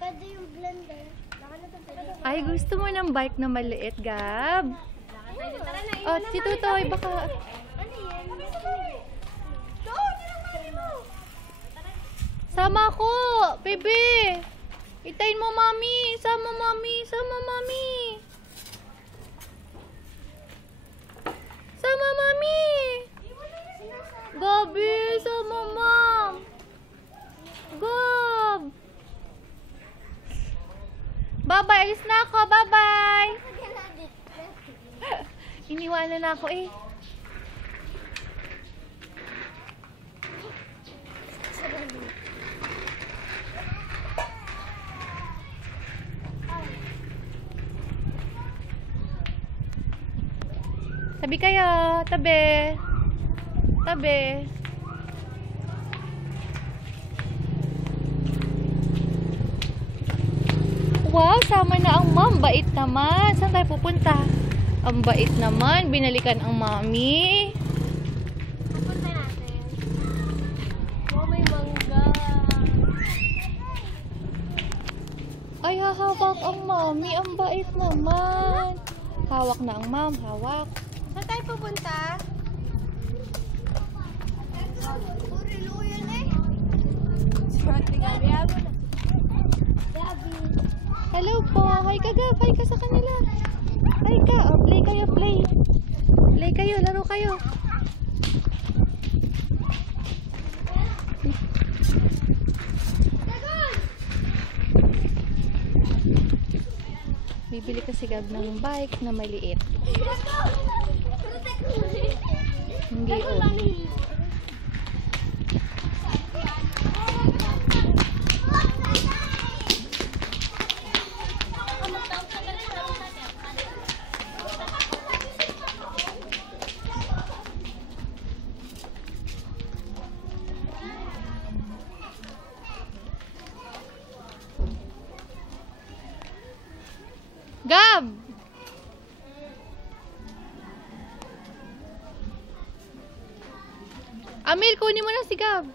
Pwede yung blender. Ay, gusto mo ng bike na maliit, Gab? Oh, si Tutoy, baka... Ano yan? Sama ko! Bebe! Itayin mo, mami! Sama, mami! Sama, mami! Sama, mami! Gabi! Sama, ma'am! Gab! Bye-bye! Alis na ako! Bye-bye! Iniwanan na ako eh. Tabi kayo, tabi. Tabi. Wow, sama na ang mom. Bait naman. Saan tayo pupunta? Ang bait naman. Binalikan ang mami. Pupunta natin. Oh, may mangga. Ay, hahawak ang mami. Ang bait naman. Hawak na ang mom. Hawak. Saan tayo pupunta? Hello po. Hi ka, Gab. Hi ka sa kanila. Hi ka. Oh, play kayo, play. Play kayo, laro kayo. Bibili kasi Gab ng bike na maliit. Hindi on. Gab! Amil, kunin mo na si Gab.